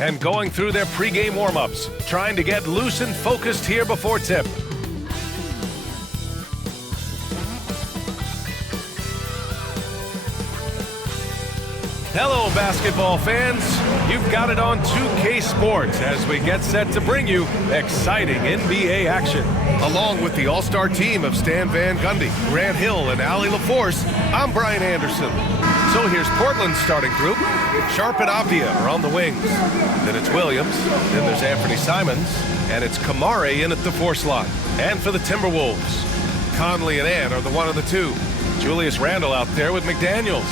And going through their pregame warm-ups, trying to get loose and focused here before tip. Hello, basketball fans. You've got it on 2K Sports as we get set to bring you exciting NBA action. Along with the all-star team of Stan Van Gundy, Grant Hill, and Allie LaForce, I'm Brian Anderson. So here's Portland's starting group. Sharp and Avdia are on the wings. Then it's Williams. Then there's Anthony Simons. And it's Kamare in at the 4 slot. And for the Timberwolves, Conley and Ann are the 1 and the 2. Julius Randle out there with McDaniels.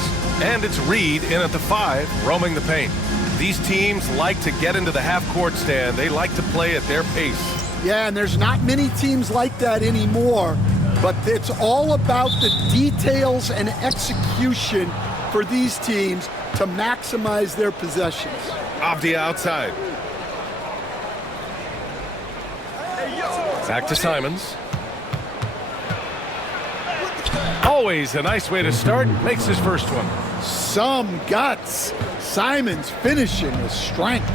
And it's Reed in at the 5, roaming the paint. These teams like to get into the half-court stand. They like to play at their pace. Yeah, and there's not many teams like that anymore, but it's all about the details and execution for these teams to maximize their possessions. Avdia outside. Back to Simons. Always a nice way to start. Makes his first one. Some guts. Simons finishing with strength.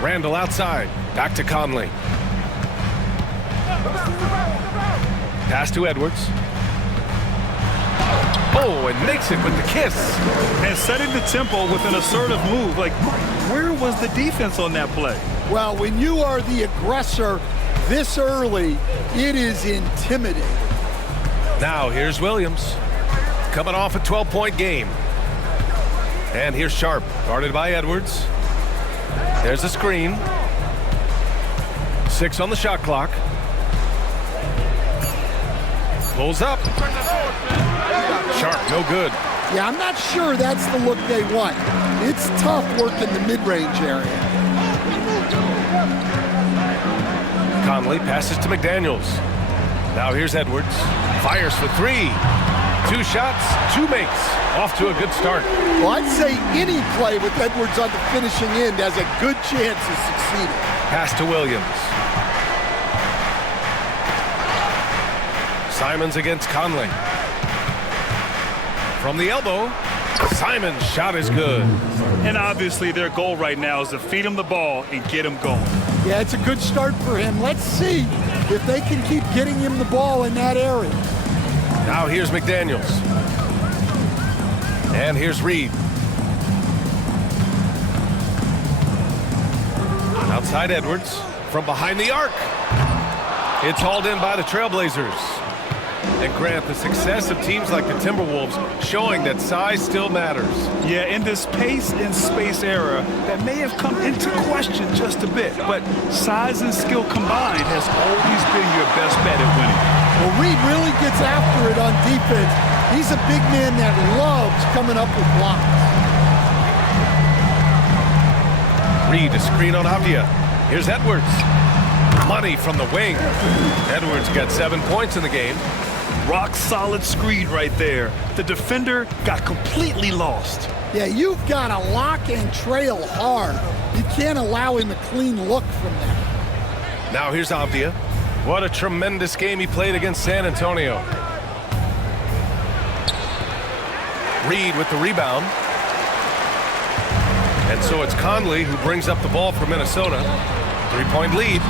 Randle outside. Back to Conley. Pass to Edwards. Oh, and makes it with the kiss. And setting the tempo with an assertive move. Like, where was the defense on that play? Well, when you are the aggressor this early, it is intimidating. Now here's Williams. Coming off a 12-point game. And here's Sharp, guarded by Edwards. There's a screen. 6 on the shot clock. Pulls up. Sharp, no good. Yeah, I'm not sure that's the look they want. It's tough working the mid-range area. Conley passes to McDaniels. Now here's Edwards. Fires for 3. 2 shots, 2 makes. Off to a good start. Well, I'd say any play with Edwards on the finishing end has a good chance of succeeding. Pass to Williams. Simons against Conley. From the elbow, Simons' shot is good. And obviously their goal right now is to feed him the ball and get him going. Yeah, it's a good start for him. Let's see if they can keep getting him the ball in that area. Now here's McDaniels. And here's Reed. Outside Edwards. From behind the arc. It's hauled in by the Trailblazers. And Grant, the success of teams like the Timberwolves showing that size still matters. Yeah, in this pace and space era, that may have come into question just a bit, but size and skill combined has always been your best bet at winning. Well, Reed really gets after it on defense. He's a big man that loves coming up with blocks. Reed, a screen on Avdia. Here's Edwards. Money from the wing. Edwards got 7 points in the game. Rock solid screen right there. The defender got completely lost. Yeah, you've got to lock and trail hard. You can't allow him a clean look from there. Now here's Avdia. What a tremendous game he played against San Antonio. Reed with the rebound. And so it's Conley who brings up the ball for Minnesota. 3-point lead.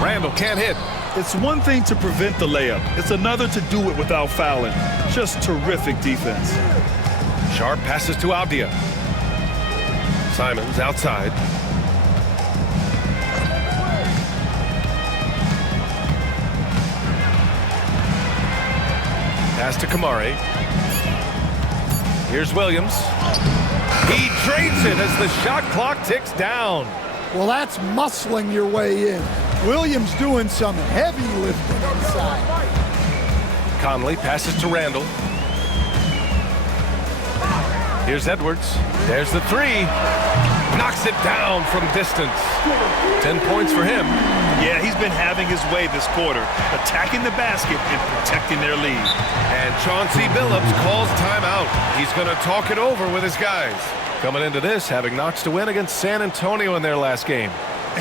Randle can't hit. It's one thing to prevent the layup. It's another to do it without fouling. Just terrific defense. Sharp passes to Avdia. Simons outside. Pass to Kamare. Here's Williams. He drains it as the shot clock ticks down. Well, that's muscling your way in. Williams doing some heavy lifting inside. Conley passes to Randle. Here's Edwards. There's the 3. Knocks it down from distance. 10 points for him. Yeah, he's been having his way this quarter, attacking the basket and protecting their lead. And Chauncey Billups calls timeout. He's going to talk it over with his guys. Coming into this, having knocks to win against San Antonio in their last game.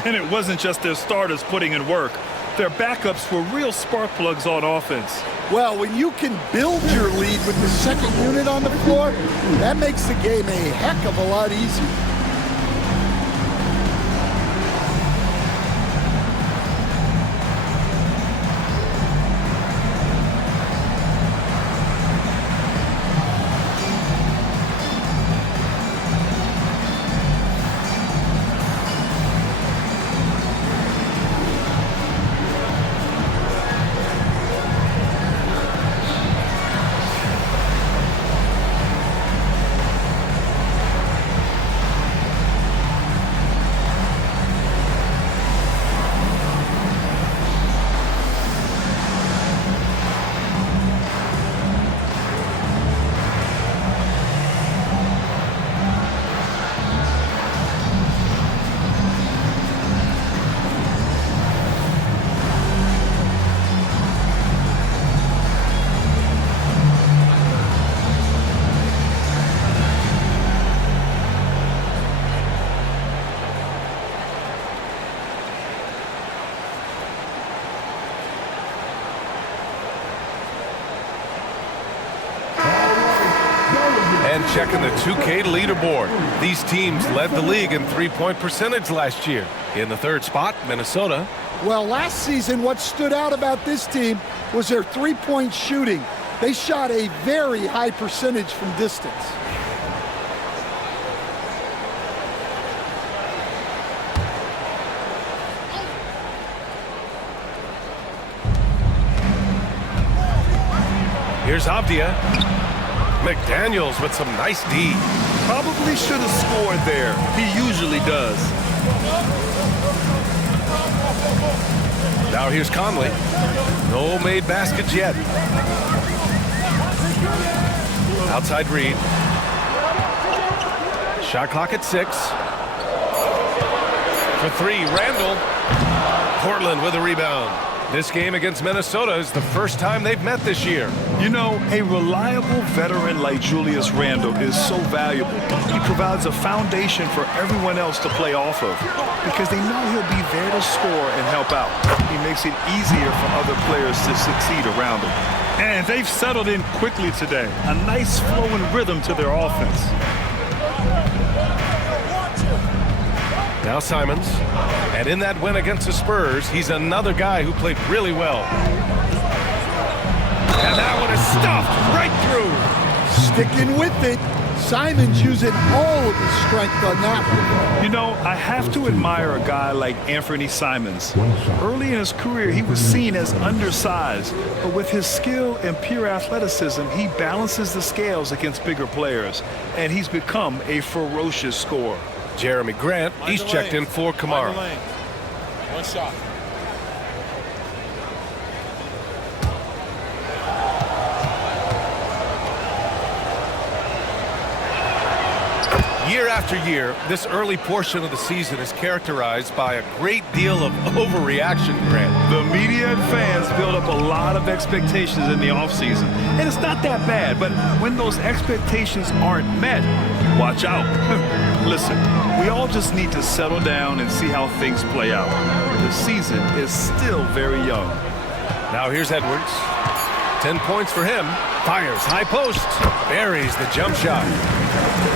And it wasn't just their starters putting in work. Their backups were real spark plugs on offense. Well, when you can build your lead with the second unit on the floor, that makes the game a heck of a lot easier. And checking the 2K leaderboard. These teams led the league in three-point percentage last year. In the third spot, Minnesota. Well, last season, what stood out about this team was their three-point shooting. They shot a very high percentage from distance. Here's Avdia. McDaniels with some nice D. Probably should have scored there. He usually does. Now here's Conley. No made baskets yet. Outside Reed. Shot clock at 6. For 3, Randall. Portland with a rebound. This game against Minnesota is the first time they've met this year. You know, a reliable veteran like Julius Randle is so valuable. He provides a foundation for everyone else to play off of because they know he'll be there to score and help out. He makes it easier for other players to succeed around him. And they've settled in quickly today. A nice flowing rhythm to their offense. Now Simons. And in that win against the Spurs, he's another guy who played really well. And that one is stuffed right through. Sticking with it. Simons using all of his strength on that one. You know, I have to admire a guy like Anthony Simons. Early in his career, he was seen as undersized, but with his skill and pure athleticism, he balances the scales against bigger players, and he's become a ferocious scorer. Jeremy Grant, he's checked in for Kamara. One shot. Year after year, this early portion of the season is characterized by a great deal of overreaction, Grant. The media and fans build up a lot of expectations in the offseason, and it's not that bad, but when those expectations aren't met, watch out. Listen, we all just need to settle down and see how things play out. The season is still very young. Now here's Edwards. 10 points for him. Fires high post. Buries the jump shot.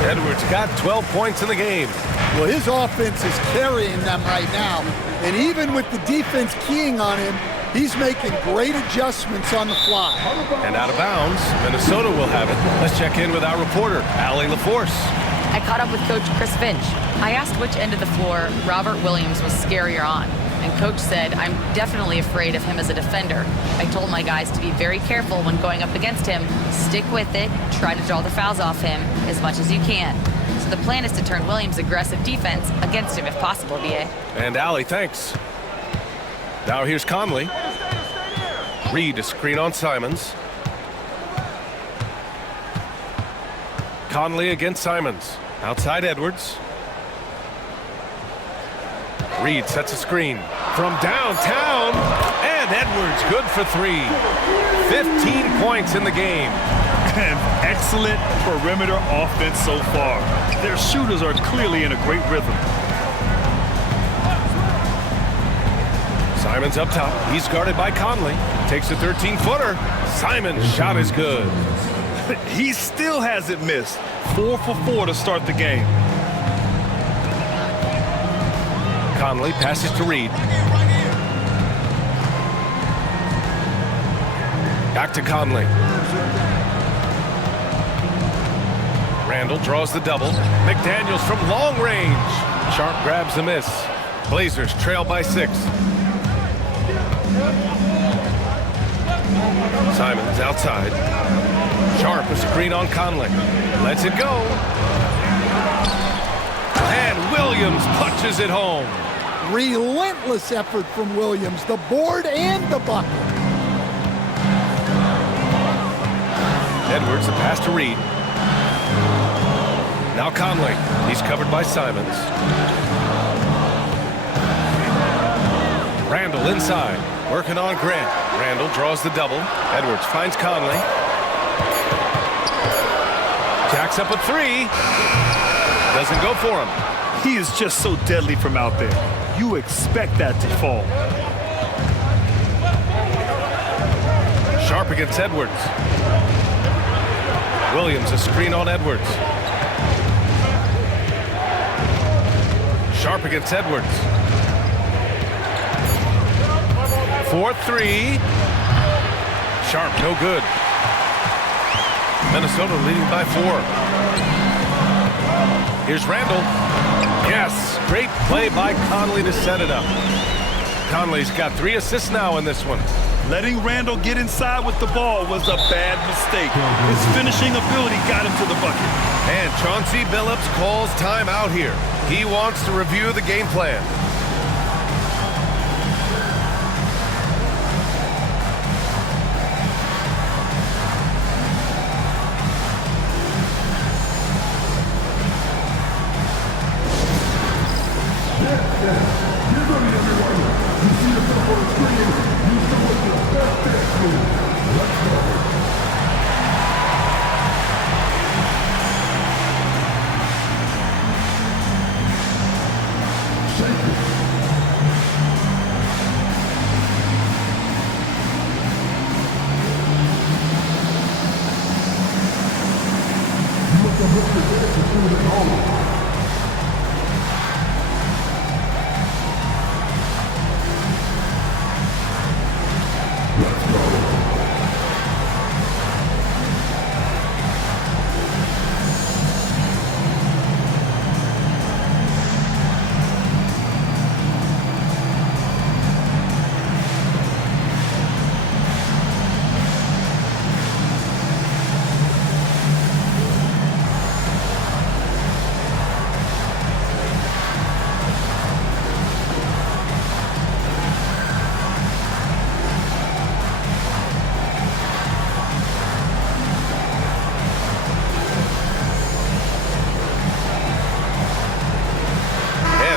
Edwards got 12 points in the game. Well, his offense is carrying them right now. And even with the defense keying on him, he's making great adjustments on the fly. And out of bounds, Minnesota will have it. Let's check in with our reporter, Allie LaForce. I caught up with Coach Chris Finch. I asked which end of the floor Robert Williams was scarier on. And Coach said, I'm definitely afraid of him as a defender. I told my guys to be very careful when going up against him. Stick with it. Try to draw the fouls off him as much as you can. So the plan is to turn Williams' aggressive defense against him if possible, B.A. And Allie, thanks. Now here's Conley. Reed to screen on Simons. Conley against Simons. Outside Edwards. Reed sets a screen from downtown, and Edwards good for 3. 15 points in the game. And excellent perimeter offense so far. Their shooters are clearly in a great rhythm. Simon's up top. He's guarded by Conley. Takes a 13-footer. Simon's shot is good. He still hasn't missed. 4 for 4 to start the game. Conley passes to Reed. Back to Conley. Randall draws the double. McDaniels from long range. Sharp grabs the miss. Blazers trail by 6. Simon's outside. Sharp a screen on Conley. Lets it go. And Williams punches it home. Relentless effort from Williams, the board and the bucket. Edwards, the pass to Reed. Now Conley. He's covered by Simons. Randall inside. Working on Grant. Randall draws the double. Edwards finds Conley. Jacks up a 3. Doesn't go for him. He is just so deadly from out there. You expect that to fall. Sharp against Edwards. Williams a screen on Edwards. Sharp against Edwards. 4-3. Sharp, no good. Minnesota leading by 4. Here's Randall. Yes, great play by Conley to set it up. Conley's got 3 assists now in this one. Letting Randall get inside with the ball was a bad mistake. His finishing ability got him to the bucket. And Chauncey Billups calls timeout here. He wants to review the game plan.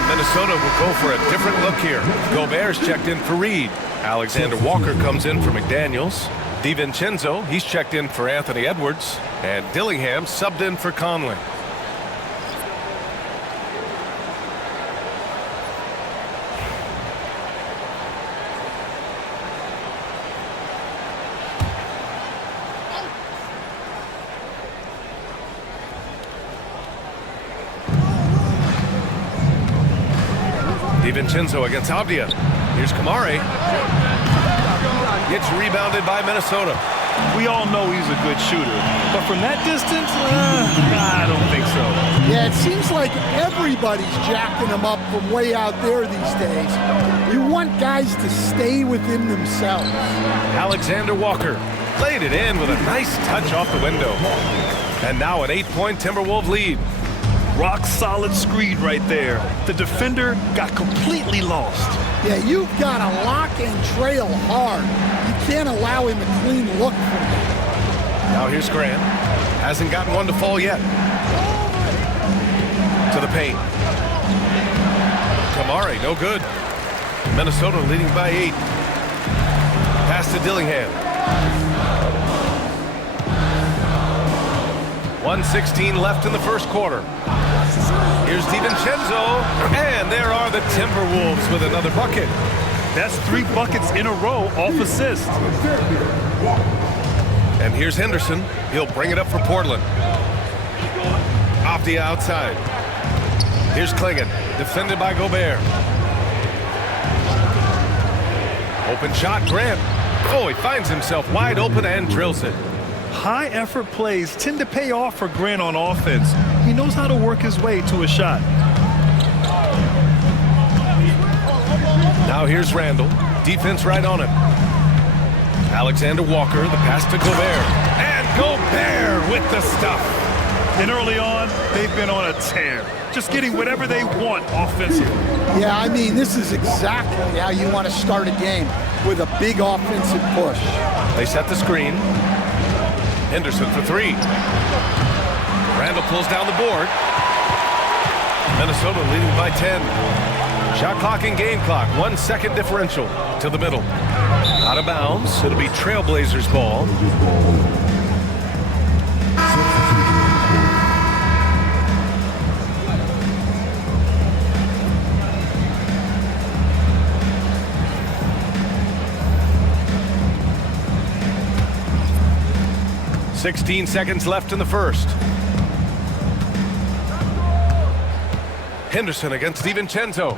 Minnesota will go for a different look here. Gobert's checked in for Reed. Alexander Walker comes in for McDaniels. DiVincenzo, he's checked in for Anthony Edwards. And Dillingham subbed in for Conley. DiVincenzo against Avdia. Here's Kamari. Gets rebounded by Minnesota. We all know he's a good shooter, but from that distance, I don't think so. Yeah, it seems like everybody's jacking him up from way out there these days. You want guys to stay within themselves. Alexander Walker laid it in with a nice touch off the window. And now an 8-point Timberwolves lead. Rock solid screen right there. The defender got completely lost. Yeah, you've got to lock and trail hard. You can't allow him a clean look from you. Now here's Grant. Hasn't gotten one to fall yet. To the paint. Kamari, no good. Minnesota leading by 8. Pass to Dillingham. 1:16 left in the first quarter. Here's DiVincenzo, and there are the Timberwolves with another bucket. That's 3 buckets in a row off assist. And here's Henderson. He'll bring it up for Portland. Off the outside. Here's Klingon, defended by Gobert. Open shot, Grant. Oh, he finds himself wide open and drills it. High-effort plays tend to pay off for Grant on offense. He knows how to work his way to a shot. Now here's Randall. Defense right on him. Alexander Walker, the pass to Gobert. And Gobert with the stuff. And early on, they've been on a tear. Just getting whatever they want offensively. Yeah, I mean, this is exactly how you want to start a game, with a big offensive push. They set the screen. Henderson for 3. Randall pulls down the board. Minnesota leading by 10. Shot clock and game clock, 1 second differential to the middle. Out of bounds, it'll be Trailblazers ball. .16 seconds left in the first. Henderson against DiVincenzo.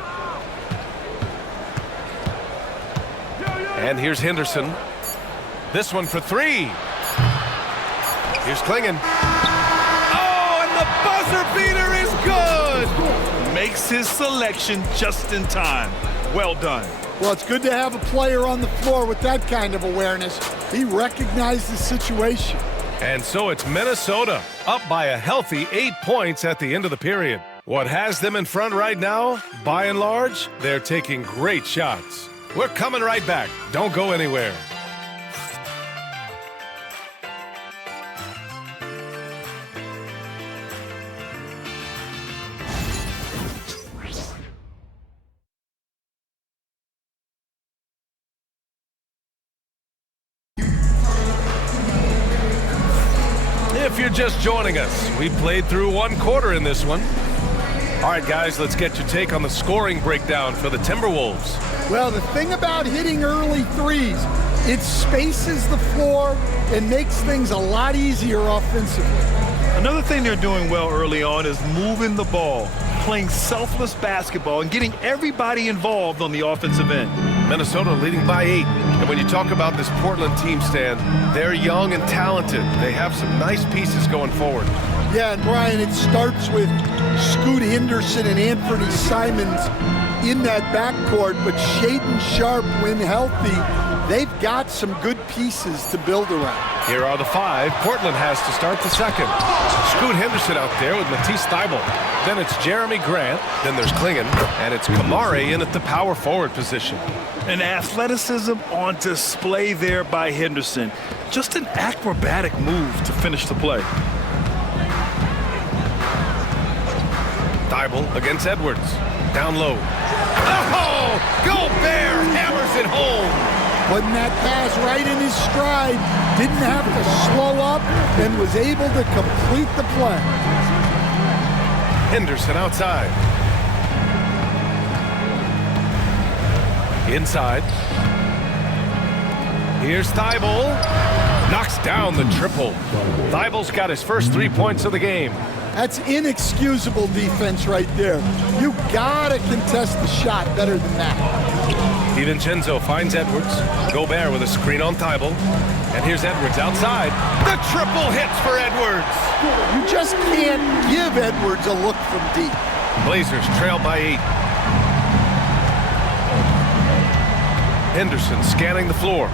And here's Henderson. This one for 3. Here's Klingon. Oh, and the buzzer beater is good! Makes his selection just in time. Well done. Well, it's good to have a player on the floor with that kind of awareness. He recognized the situation. And so it's Minnesota up by a healthy 8 points at the end of the period. What has them in front right now? By and large, they're taking great shots. We're coming right back. Don't go anywhere. If you're just joining us, we played through 1 quarter in this one. All right, guys, let's get your take on the scoring breakdown for the Timberwolves. Well, the thing about hitting early threes, it spaces the floor and makes things a lot easier offensively. Another thing they're doing well early on is moving the ball, playing selfless basketball, and getting everybody involved on the offensive end. Minnesota leading by 8. And when you talk about this Portland team, Stan, they're young and talented. They have some nice pieces going forward. Yeah, and Brian, it starts with Scoot Henderson and Anthony Simons in that backcourt, but Shaedon Sharpe, when healthy, they've got some good pieces to build around. Here are the 5. Portland has to start the second. Scoot Henderson out there with Matisse Thybulle. Then it's Jeremy Grant. Then there's Klingon. And it's Kamari in at the power forward position. And athleticism on display there by Henderson. Just an acrobatic move to finish the play. Thybulle against Edwards. Down low. Oh! Gobert hammers it home! Putting that pass right in his stride. Didn't have to slow up and was able to complete the play. Henderson outside. Inside. Here's Thybulle. Knocks down the triple. Thybulle's got his first 3 points of the game. That's inexcusable defense right there. You gotta contest the shot better than that. DiVincenzo finds Edwards. Gobert with a screen on Thybulle. And here's Edwards outside. The triple hits for Edwards. You just can't give Edwards a look from deep. Blazers trail by 8. Henderson scanning the floor.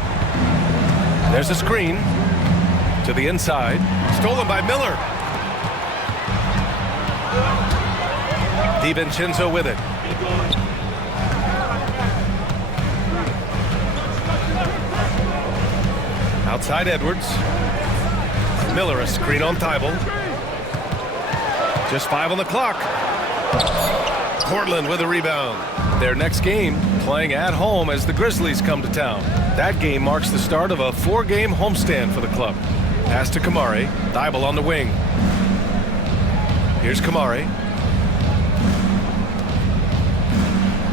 There's a screen to the inside. Stolen by Miller. DiVincenzo with it. Outside Edwards. Miller a screen on Thybulle. Just 5 on the clock. Portland with a rebound. Their next game playing at home as the Grizzlies come to town. That game marks the start of a 4-game homestand for the club. Pass to Kamari. Thybulle on the wing. Here's Kamari.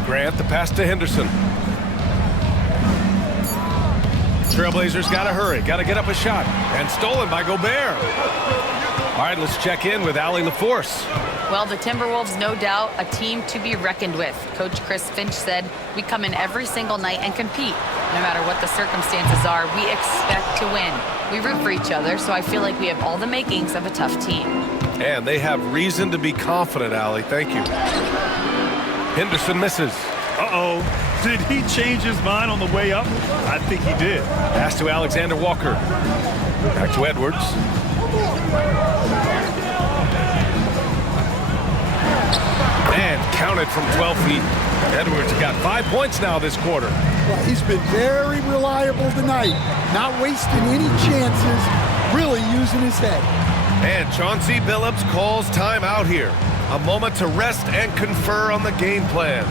Grant the pass to Henderson. Trailblazers got to hurry, got to get up a shot. And stolen by Gobert. All right, let's check in with Allie LaForce. Well, the Timberwolves, no doubt, a team to be reckoned with. Coach Chris Finch said, we come in every single night and compete. No matter what the circumstances are, we expect to win. We root for each other, so I feel like we have all the makings of a tough team. And they have reason to be confident, Allie. Thank you. Henderson misses. Uh-oh. Did he change his mind on the way up? I think he did. Pass to Alexander Walker. Back to Edwards. And counted from 12 feet. Edwards got 5 points now this quarter. Well, he's been very reliable tonight. Not wasting any chances, really using his head. And Chauncey Billups calls time out here. A moment to rest and confer on the game plan.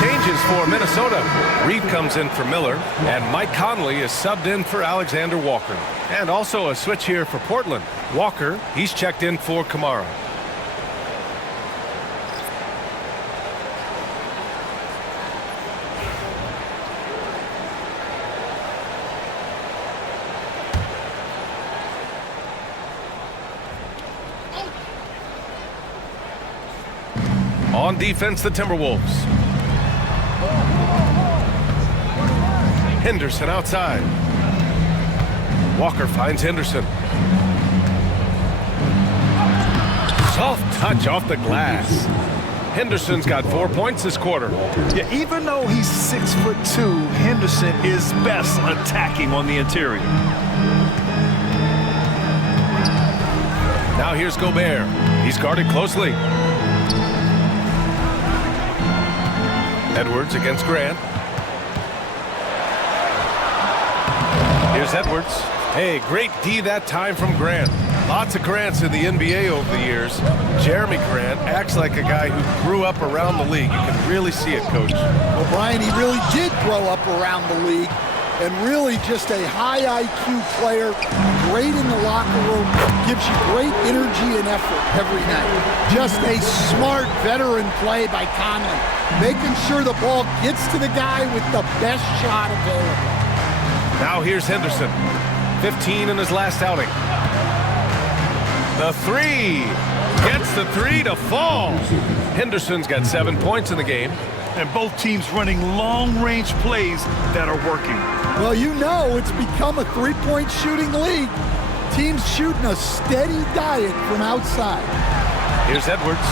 Changes for Minnesota. Reed comes in for Miller, and Mike Conley is subbed in for Alexander Walker. And also a switch here for Portland. Walker, he's checked in for Kamara. On defense, the Timberwolves. Henderson outside. Walker finds Henderson. Soft touch off the glass. Henderson's got 4 points this quarter. Yeah, even though he's 6'2", Henderson is best attacking on the interior. Now here's Gobert. He's guarded closely. Edwards against Grant. Here's Edwards. Hey, great D that time from Grant. Lots of Grants in the NBA over the years. Jeremy Grant acts like a guy who grew up around the league. You can really see it, Coach. Well, Brian, he really did grow up around the league, and really just a high IQ player, great in the locker room, gives you great energy and effort every night. Just a smart veteran play by Conley, making sure the ball gets to the guy with the best shot available. Now here's Henderson, 15 in his last outing. The three, gets the three to fall. Henderson's got 7 points in the game. And both teams running long-range plays that are working. Well, you know it's become a three-point shooting league. Teams shooting a steady diet from outside. Here's Edwards,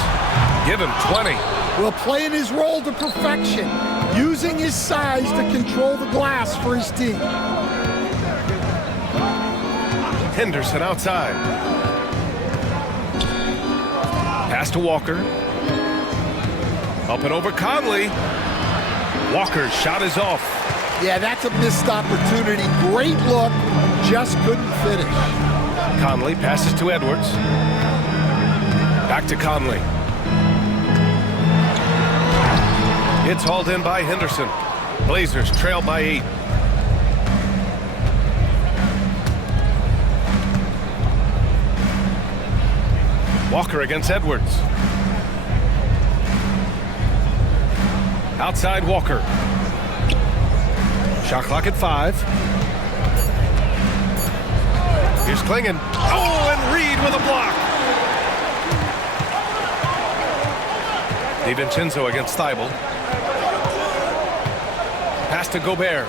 give him 20. Well, playing his role to perfection, using his size to control the glass for his team. Henderson outside. Pass to Walker. Up and over Conley. Walker's shot is off. Yeah, that's a missed opportunity. Great look, just couldn't finish. Conley passes to Edwards. Back to Conley. It's hauled in by Henderson. Blazers trail by 8. Walker against Edwards. Outside Walker. Shot clock at 5. Here's Klingon. Oh, and Reed with a block. DiVincenzo against Thibault. Pass to Gobert.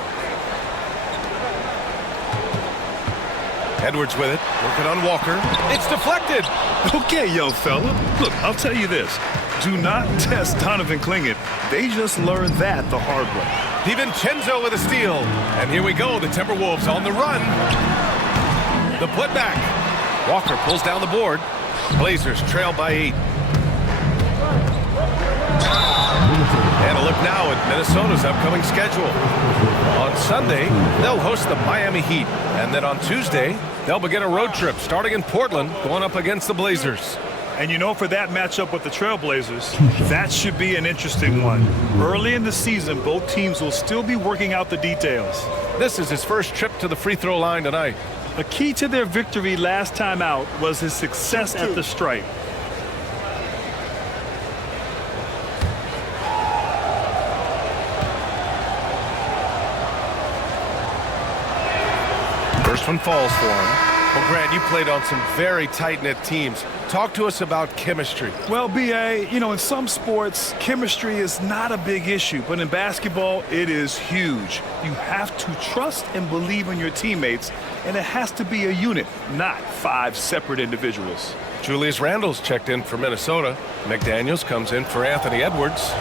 Edwards with it. Working on Walker. It's deflected. Okay, young fella. Look, I'll tell you this. Do not test Donovan Klingon. They just learned that the hard way. DiVincenzo with a steal. And here we go. The Timberwolves on the run. The putback. Walker pulls down the board. Blazers trail by 8. And a look now at Minnesota's upcoming schedule. On Sunday, they'll host the Miami Heat. And then on Tuesday, they'll begin a road trip starting in Portland, going up against the Blazers. And you know, for that matchup with the Trailblazers, that should be an interesting one. Early in the season, both teams will still be working out the details. This is his first trip to the free throw line tonight. A key to their victory last time out was his success at the stripe. First one falls for him. Well, Grant, you played on some very tight-knit teams. Talk to us about chemistry. Well, B.A., you know, in some sports, chemistry is not a big issue, but in basketball, it is huge. You have to trust and believe in your teammates, and it has to be a unit, not 5 separate individuals. Julius Randle's checked in for Minnesota. McDaniels comes in for Anthony Edwards.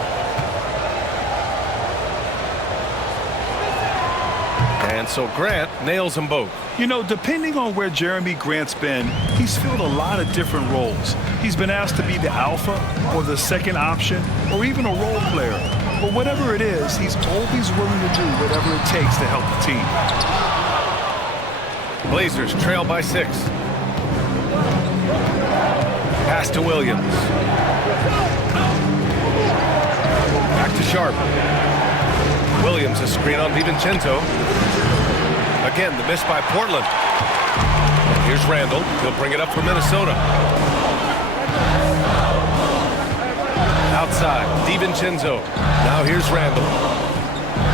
And so Grant nails them both. You know, depending on where Jeremy Grant's been, he's filled a lot of different roles. He's been asked to be the alpha or the second option or even a role player. But whatever it is, he's always willing to do whatever it takes to help the team. Blazers trail by 6. Pass to Williams. Back to Sharp. Williams, a screen on DiVincenzo. Again, the miss by Portland. And here's Randle. He'll bring it up for Minnesota. Outside, DiVincenzo. Now here's Randle.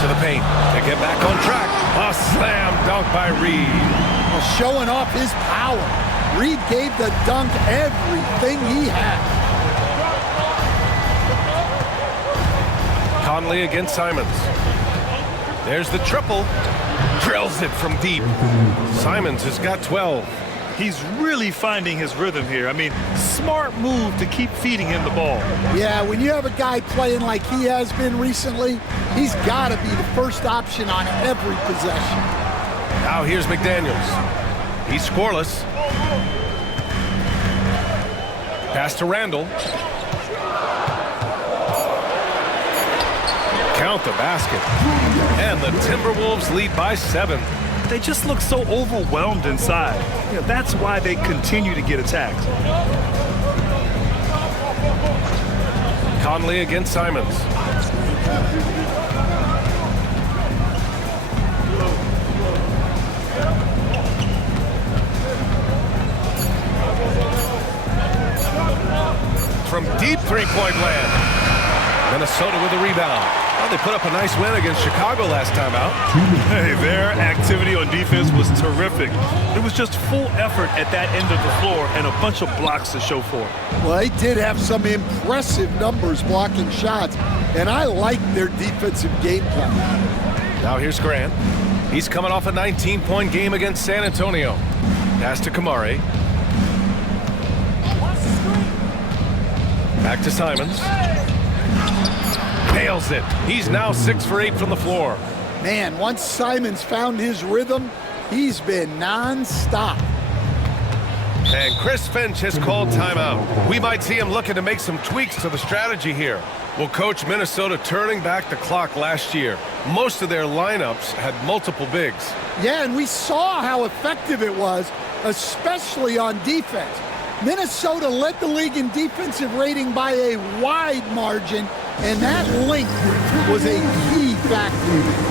To the paint. To get back on track. A slam dunk by Reed. Well, showing off his power. Reed gave the dunk everything he had. Conley against Simons. There's the triple. Drills it from deep. Simons has got 12. He's really finding his rhythm here. I mean, smart move to keep feeding him the ball. Yeah, when you have a guy playing like he has been recently, he's got to be the first option on every possession. Now here's McDaniels. He's scoreless. Pass to Randle. Count the basket. And the Timberwolves lead by 7. They just look so overwhelmed inside. You know, that's why they continue to get attacked. Conley against Simons. From deep three-point land. Minnesota with the rebound. Well, they put up a nice win against Chicago last time out. Hey, their activity on defense was terrific. It was just full effort at that end of the floor and a bunch of blocks to show for it. Well, they did have some impressive numbers blocking shots, and I like their defensive game plan. Now here's Grant. He's coming off a 19-point game against San Antonio. Pass to Kamari. Back to Simons. Nails it. He's now 6 for 8 from the floor. Man, once Simons found his rhythm, he's been non-stop. And Chris Finch has called timeout. We might see him looking to make some tweaks to the strategy here. Well, Coach, Minnesota turning back the clock last year. Most of their lineups had multiple bigs. Yeah, and we saw how effective it was, especially on defense. Minnesota led the league in defensive rating by a wide margin, and that length was a key factor.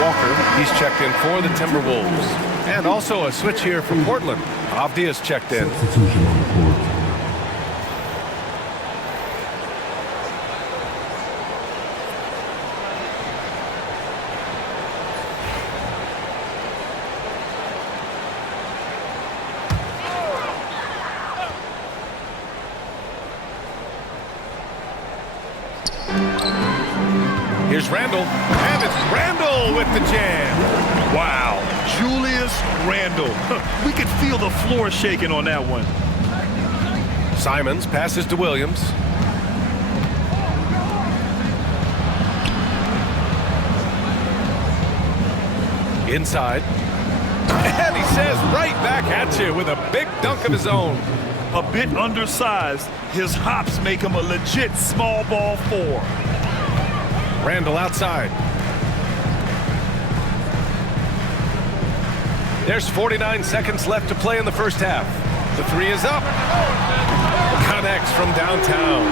Walker, he's checked in for the Timberwolves. And also a switch here for Portland. Avdia's checked in. Substitution on the court. Here's Randall, and it's Randall with the jam. Wow, Julius Randle. We could feel the floor shaking on that one. Simons passes to Williams. Inside. And he says right back at you with a big dunk of his own. A bit undersized, his hops make him a legit small ball 4. Randall outside. There's 49 seconds left to play in the first half. The three is up. Connects from downtown.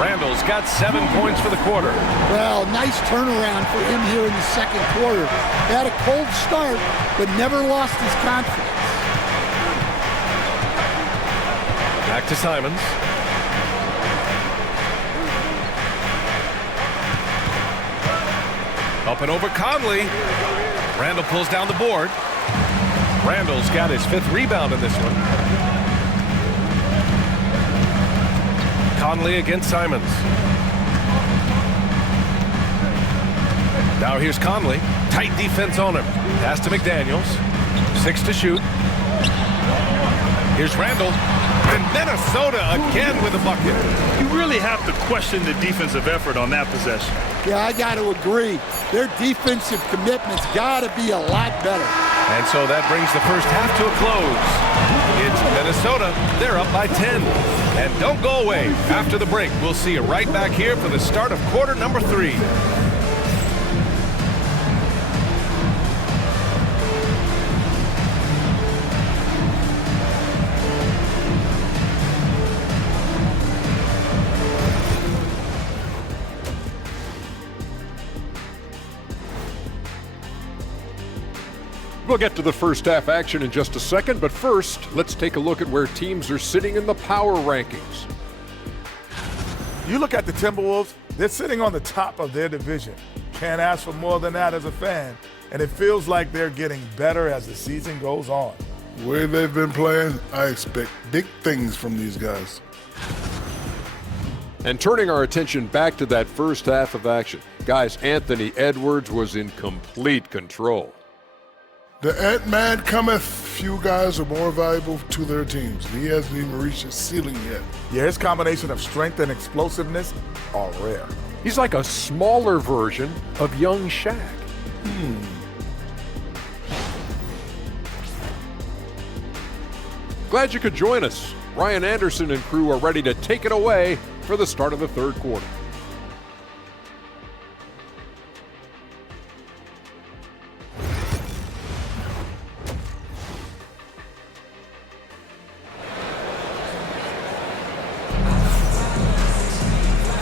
Randall's got 7 points for the quarter. Well, nice turnaround for him here in the second quarter. He had a cold start, but never lost his confidence. Back to Simons. Up and over Conley. Randall pulls down the board. Randall's got his 5th rebound in this one. Conley against Simons. Now here's Conley. Tight defense on him. Pass to McDaniels. 6 to shoot. Here's Randall. And Minnesota again with a bucket. You really have to question the defensive effort on that possession. Yeah, I got to agree. Their defensive commitment's got to be a lot better. And so that brings the first half to a close. It's Minnesota. They're up by 10. And don't go away. After the break, we'll see you right back here for the start of quarter number 3. We'll get to the first half action in just a second, but first, let's take a look at where teams are sitting in the power rankings. You look at the Timberwolves, they're sitting on the top of their division. Can't ask for more than that as a fan, and it feels like they're getting better as the season goes on. The way they've been playing, I expect big things from these guys. And turning our attention back to that first half of action, guys, Anthony Edwards was in complete control. The Ant-Man cometh, few guys are more valuable to their teams. He hasn't even reached his ceiling yet. Yeah, his combination of strength and explosiveness are rare. He's like a smaller version of young Shaq. Glad you could join us. Ryan Anderson and crew are ready to take it away for the start of the third quarter.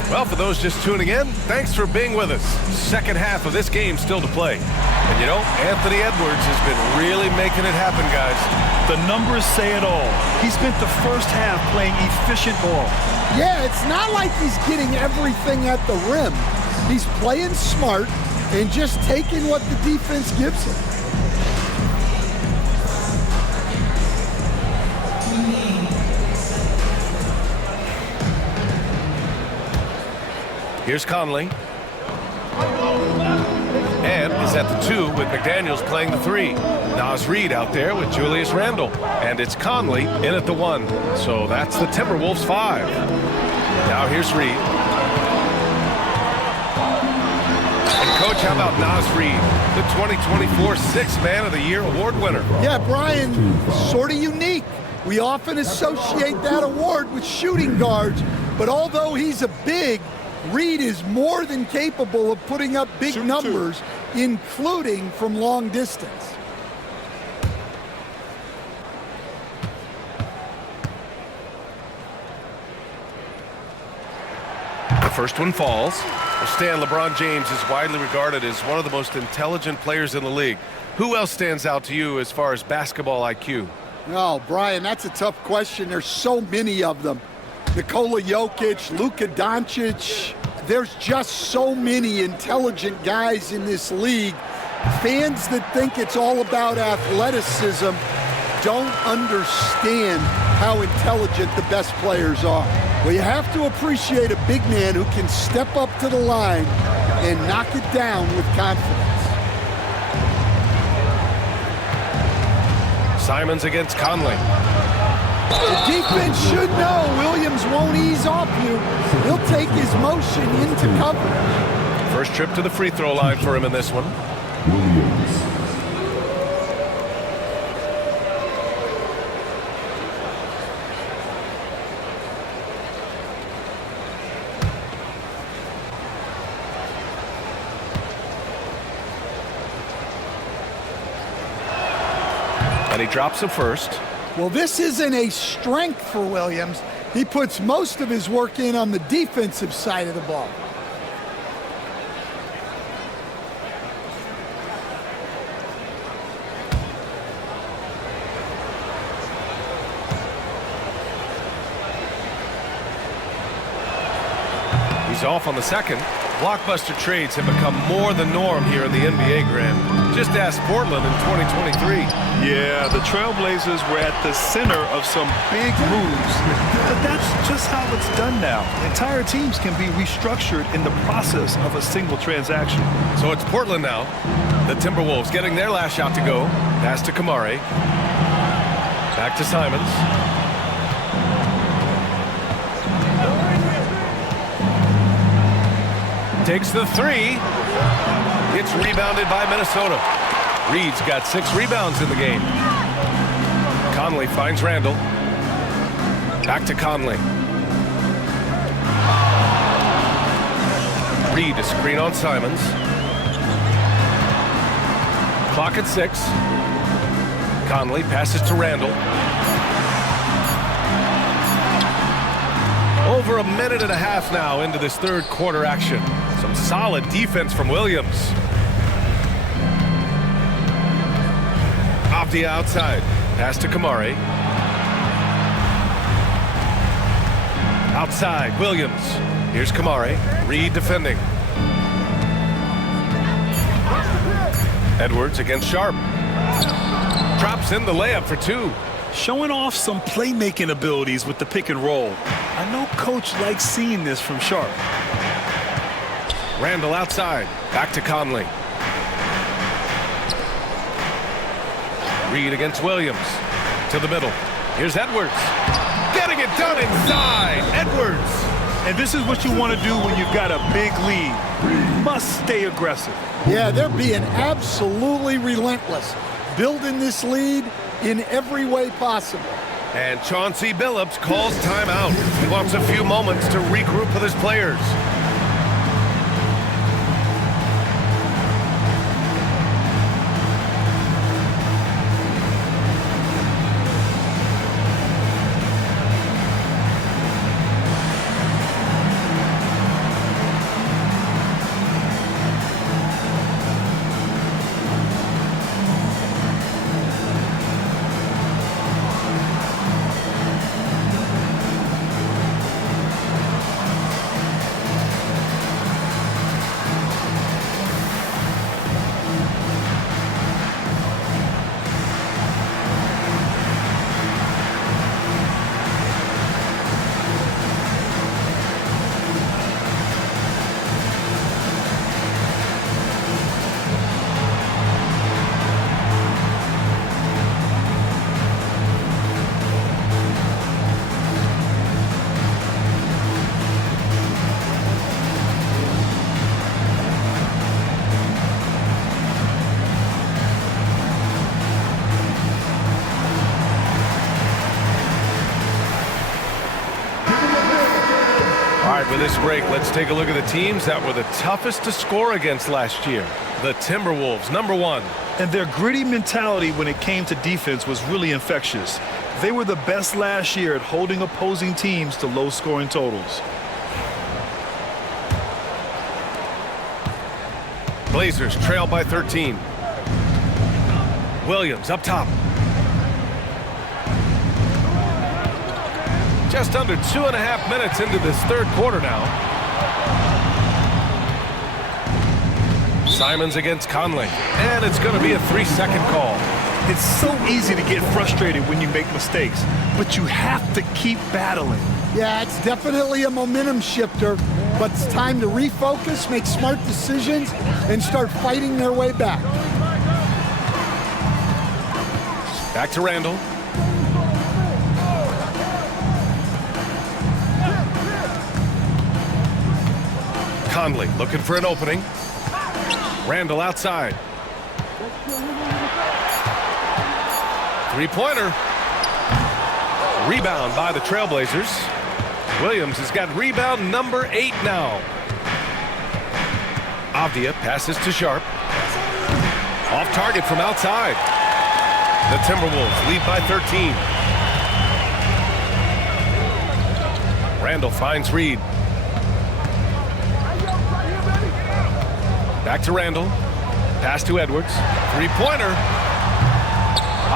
Well, for those just tuning in, thanks for being with us. Second half of this game still to play. And you know, Anthony Edwards has been really making it happen, guys. The numbers say it all. He spent the first half playing efficient ball. Yeah, it's not like he's getting everything at the rim. He's playing smart and just taking what the defense gives him. Here's Conley. And is at the 2 with McDaniels playing the 3. Naz Reid out there with Julius Randle. And it's Conley in at the 1. So that's the Timberwolves 5. Now here's Reid. And coach, how about Naz Reid, the 2024 Sixth Man of the Year award winner? Yeah, Brian, sort of unique. We often associate that award with shooting guards, but although he's a big, Reid is more than capable of putting up big numbers, including from long distance. The First one falls. Well, Stan, LeBron James is widely regarded as one of the most intelligent players in the league. Who else stands out to you as far as basketball IQ? Oh, Brian, that's a tough question. There's so many of them. Nikola Jokic, Luka Doncic. There's just so many intelligent guys in this league. Fans that think it's all about athleticism don't understand how intelligent the best players are. Well, you have to appreciate a big man who can step up to the line and knock it down with confidence. Simons against Conley. The defense should know Williams won't ease off you. He'll take his motion into coverage. First trip to the free throw line for him in this one. Williams. And he drops him first. Well, this isn't a strength for Williams. He puts most of his work in on the defensive side of the ball. He's off on the second. Blockbuster trades have become more the norm here in the NBA, Grant. Just ask Portland in 2023. Yeah, the Trailblazers were at the center of some big moves, but that's just how it's done now. Entire teams can be restructured in the process of a single transaction. So it's Portland now. The Timberwolves getting their last shot to go. Pass to Kamari. Back to Simons. Takes the three. It's rebounded by Minnesota. Reed's got 6 rebounds in the game. Conley finds Randall. Back to Conley. Reed, a screen on Simons. Clock at 6. Conley passes to Randall. Over a minute and a half now into this third quarter action. Some solid defense from Williams. Off the outside. Pass to Kamari. Outside, Williams. Here's Kamari. Reed defending. Edwards against Sharp. Drops in the layup for 2. Showing off some playmaking abilities with the pick and roll. I know Coach likes seeing this from Sharp. Randall outside. Back to Conley. Reed against Williams. To the middle. Here's Edwards. Getting it done inside. Edwards. And this is what you want to do when you've got a big lead. You must stay aggressive. Yeah, they're being absolutely relentless. Building this lead in every way possible. And Chauncey Billups calls timeout. He wants a few moments to regroup with his players. For this break, let's take a look at the teams that were the toughest to score against last year. The Timberwolves, #1. And their gritty mentality when it came to defense was really infectious. They were the best last year at holding opposing teams to low-scoring totals. Blazers trail by 13. Williams up top. Just under 2.5 minutes into this third quarter now. Simons against Conley, and it's going to be a 3-second call. It's so easy to get frustrated when you make mistakes, but you have to keep battling. Yeah, it's definitely a momentum shifter, but it's time to refocus, make smart decisions, and start fighting their way back. Back to Randall. Conley looking for an opening. Randall outside. Three-pointer. Rebound by the Trailblazers. Williams has got rebound number 8 now. Avdia passes to Sharp. Off target from outside. The Timberwolves lead by 13. Randall finds Reed. Back to Randall. Pass to Edwards. Three-pointer.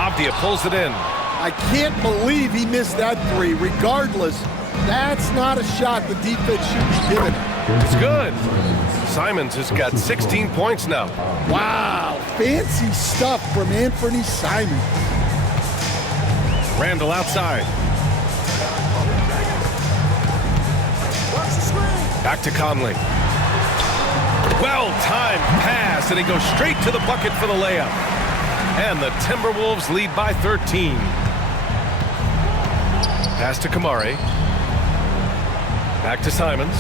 Avdia pulls it in. I can't believe he missed that three. Regardless, that's not a shot the defense should be giving. It's good. Simons has got 16 points now. Wow, fancy stuff from Anthony Simons. Randall outside. Back to Conley. Well-timed pass, and he goes straight to the bucket for the layup. And the Timberwolves lead by 13. Pass to Kamari. Back to Simons.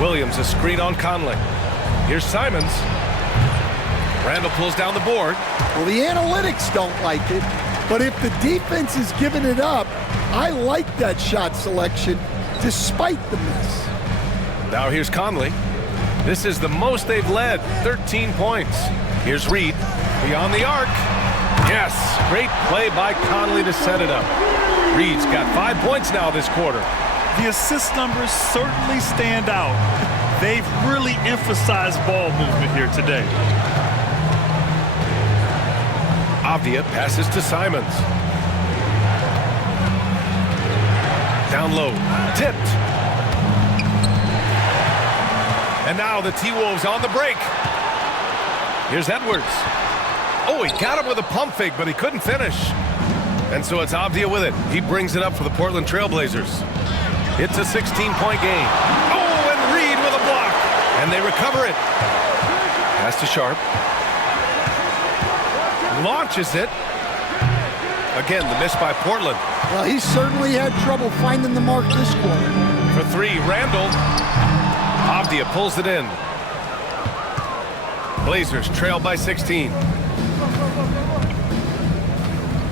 Williams a screen on Conley. Here's Simons. Randall pulls down the board. Well, the analytics don't like it, but if the defense is giving it up, I like that shot selection despite the miss. Now here's Conley. This is the most they've led, 13 points. Here's Reed, beyond the arc. Yes, great play by Conley to set it up. Reed's got 5 points now this quarter. The assist numbers certainly stand out. They've really emphasized ball movement here today. Avdia passes to Simons. Down low, tipped. And now the T-Wolves on the break. Here's Edwards. Oh, he got him with a pump fake, but he couldn't finish. And so it's Avdia with it. He brings it up for the Portland Trailblazers. It's a 16-point game. Oh, and Reed with a block. And they recover it. Pass to Sharp. Launches it. Again, the miss by Portland. Well, he certainly had trouble finding the mark this quarter. For three, Randall. Avdia pulls it in. Blazers trail by 16.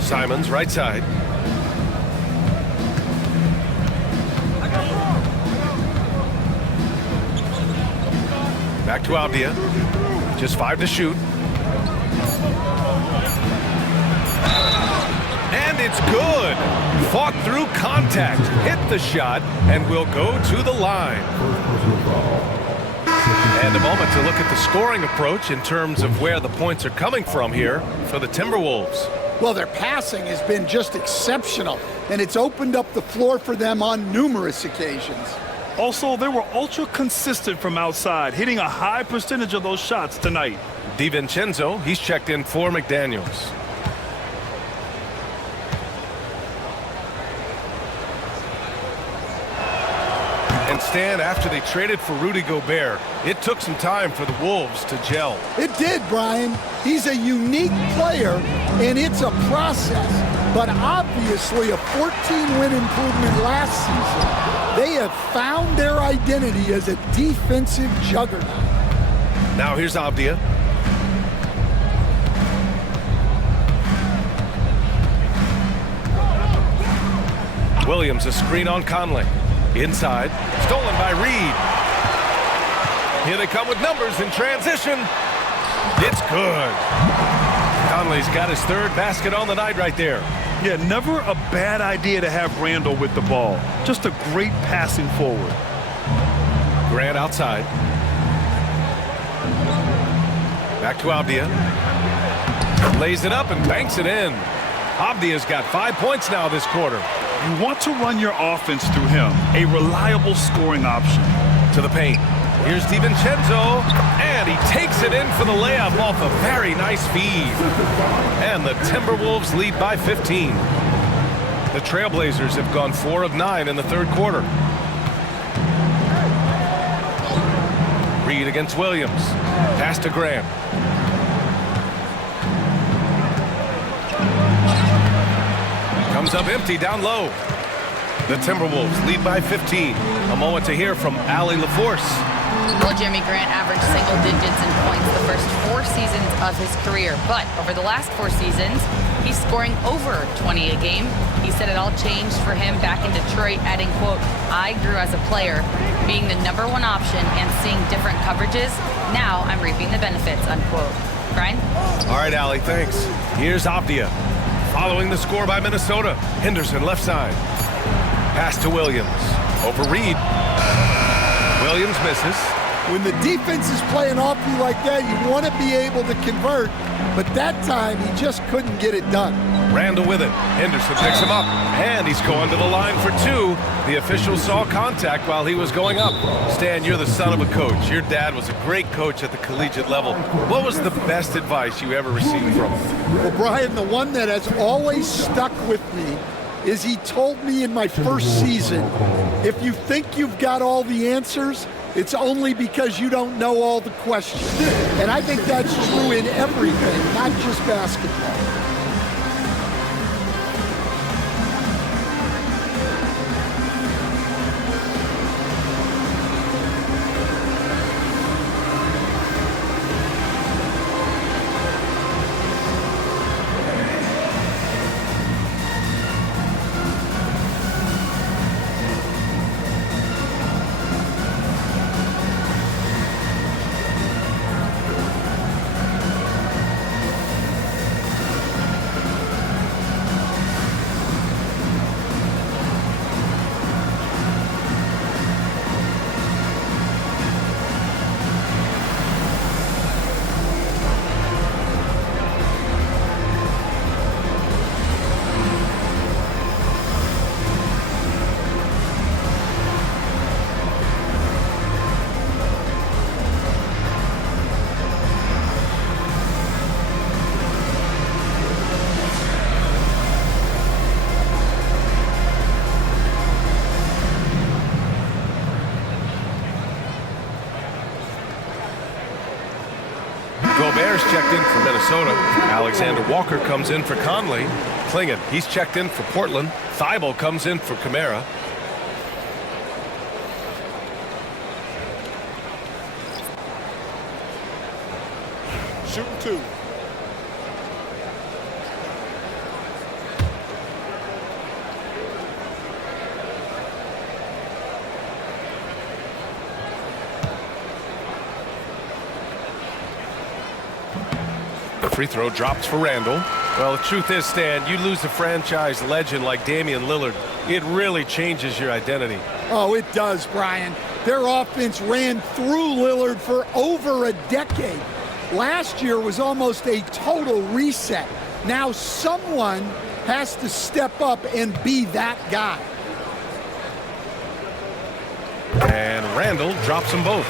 Simons, right side. Back to Avdia. Just 5 to shoot. And it's good. Fought through contact, hit the shot, and will go to the line. And a moment to look at the scoring approach in terms of where the points are coming from here for the Timberwolves. Well, their passing has been just exceptional, and it's opened up the floor for them on numerous occasions. Also, they were ultra consistent from outside, hitting a high percentage of those shots tonight. DiVincenzo, he's checked in for McDaniels. And Stan, after they traded for Rudy Gobert, it took some time for the Wolves to gel. It did, Brian. He's a unique player, and it's a process. But obviously a 14-win improvement last season. They have found their identity as a defensive juggernaut. Now here's Avdia. Williams a screen on Conley. Inside, stolen by Reed. Here they come with numbers in transition. It's good. Conley's got his third basket on the night right there. Yeah, never a bad idea to have Randall with the ball. Just a great passing forward. Grant outside. Back to Avdia. Lays it up and banks it in. Avdia's got 5 points now this quarter. You want to run your offense through him, a reliable scoring option. To the paint. Here's DiVincenzo, and he takes it in for the layup off a very nice feed. And the Timberwolves lead by 15. The Trailblazers have gone 4 of 9 in the third quarter. Reed against Williams. Pass to Graham. Comes up empty down low. The Timberwolves lead by 15. A moment to hear from Allie LaForce. Well, Jeremy Grant averaged single digits in points the first 4 seasons of his career. But over the last 4 seasons, he's scoring over 20 a game. He said it all changed for him back in Detroit, adding, quote, "I grew as a player, being the #1 option and seeing different coverages. Now I'm reaping the benefits," unquote. Brian? All right, Allie, thanks. Here's Avdia. Following the score by Minnesota. Henderson left side. Pass to Williams. Over Reed. Williams misses. When the defense is playing off you like that, you want to be able to convert, but that time he just couldn't get it done. Randall with it. Henderson picks him up, and he's going to the line for 2. The official saw contact while he was going up. Stan, you're the son of a coach. Your dad was a great coach at the collegiate level. What was the best advice you ever received from him? Well, Brian, the one that has always stuck with me is he told me in my first season, if you think you've got all the answers, it's only because you don't know all the questions. And I think that's true in everything, not just basketball. Gobert's checked in for Minnesota. Alexander Walker comes in for Conley. Klingon, he's checked in for Portland. Thibault comes in for Camara. Shooting 2. The free throw drops for Randall. Well, the truth is, Stan, you lose a franchise legend like Damian Lillard, it really changes your identity. Oh, it does, Brian. Their offense ran through Lillard for over a decade. Last year was almost a total reset. Now someone has to step up and be that guy. And Randall drops them both.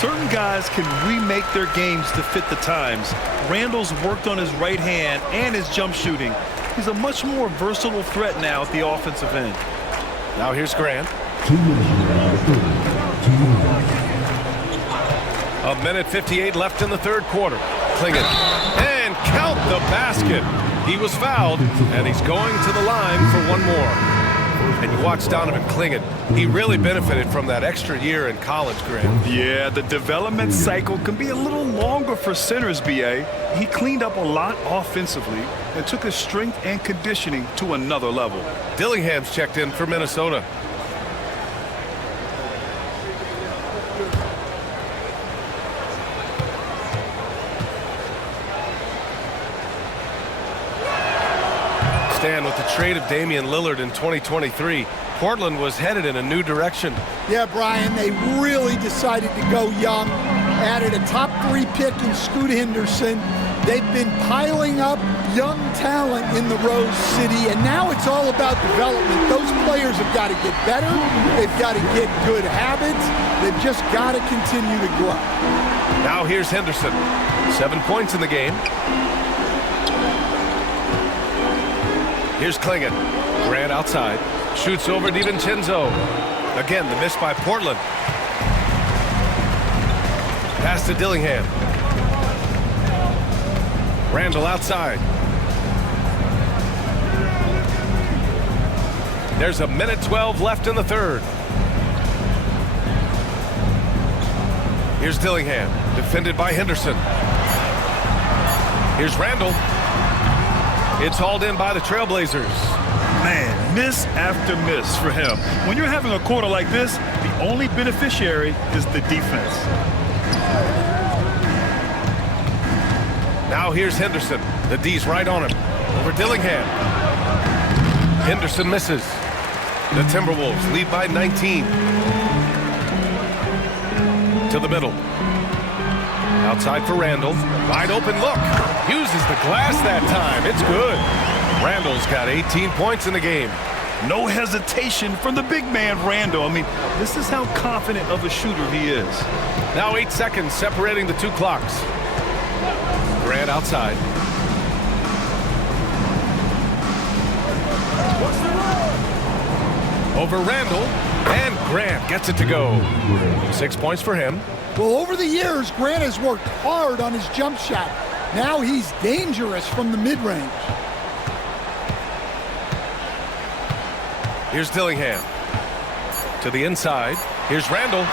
Certain guys can remake their games to fit the times. Randall's worked on his right hand and his jump shooting. He's a much more versatile threat now at the offensive end. Now here's Grant. A minute 58 left in the third quarter. Klingon. And count the basket. He was fouled, and he's going to the line for one more. And you watch Donovan Klingon. He really benefited from that extra year in college, Grant. Yeah, the development cycle can be a little longer for centers, B.A. He cleaned up a lot offensively and took his strength and conditioning to another level. Dillingham's checked in for Minnesota. Stan, with the trade of Damian Lillard in 2023, Portland was headed in a new direction. Yeah, Brian, they really decided to go young. Added a top 3 pick in Scoot Henderson. They've been piling up young talent in the Rose City, and now it's all about development. Those players have got to get better. They've got to get good habits. They've just got to continue to grow. Now here's Henderson. 7 points in the game. Here's Klingon. Grant outside. Shoots over DiVincenzo. Again, the miss by Portland. Pass to Dillingham. Randall outside. There's a minute 12 left in the third. Here's Dillingham, defended by Henderson. Here's Randall. It's hauled in by the Trailblazers. Man, miss after miss for him. When you're having a quarter like this, the only beneficiary is the defense. Now here's Henderson. The D's right on him. Over Dillingham. Henderson misses. The Timberwolves lead by 19. To the middle. Outside for Randall. Wide open look. Uses the glass that time. It's good. Randall's got 18 points in the game. No hesitation from the big man, Randall. I mean, this is how confident of a shooter he is. Now 8 seconds separating the 2 clocks. Grant outside. Over Randall, and Grant gets it to go. 6 points for him. Well, over the years, Grant has worked hard on his jump shot. Now he's dangerous from the mid-range. Here's Dillingham. To the inside. Here's Randall.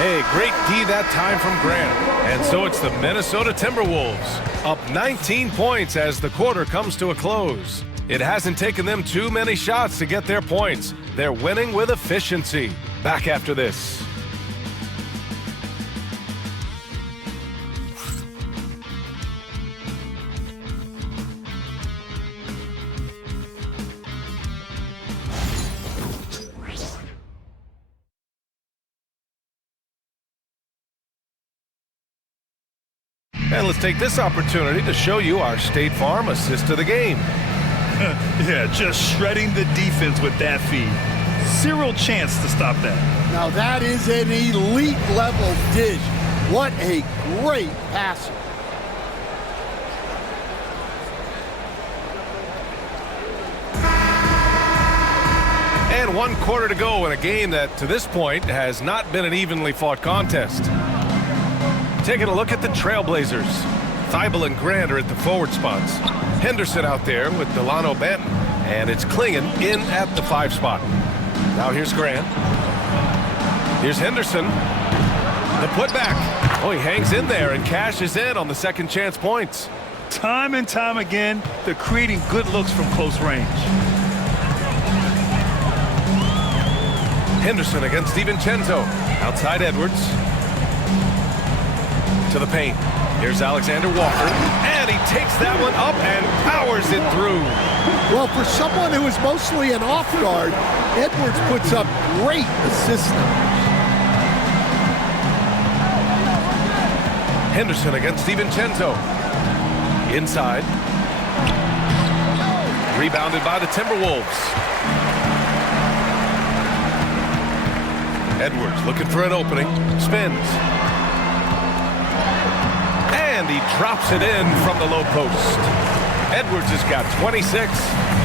Hey, great D that time from Grant. And so it's the Minnesota Timberwolves, up 19 points as the quarter comes to a close. It hasn't taken them too many shots to get their points. They're winning with efficiency. Back after this. And let's take this opportunity to show you our State Farm assist to the game. Yeah, just shredding the defense with that feed. Zero chance to stop that. Now that is an elite level dish. What a great passer. And 1 quarter to go in a game that to this point has not been an evenly fought contest. Taking a look at the Trailblazers. Thibault and Grant are at the forward spots. Henderson out there with Delano Banton. And it's Klingon in at the 5 spot. Now here's Grant. Here's Henderson. The putback. Oh, he hangs in there and cashes in on the second chance points. Time and time again, they're creating good looks from close range. Henderson against DiVincenzo. Outside Edwards. To the paint. Here's Alexander Walker, and he takes that one up and powers it through. Well, for someone who is mostly an off guard, Edwards puts up great assist numbers. Henderson against DiVincenzo. Inside. Rebounded by the Timberwolves. Edwards looking for an opening. Spins. And he drops it in from the low post. Edwards has got 26.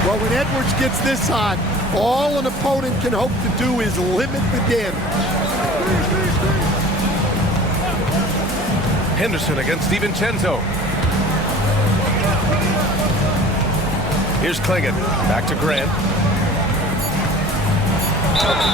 Well, when Edwards gets this on, all an opponent can hope to do is limit the damage. Henderson against DiVincenzo. Here's Klingon. Back to Grant.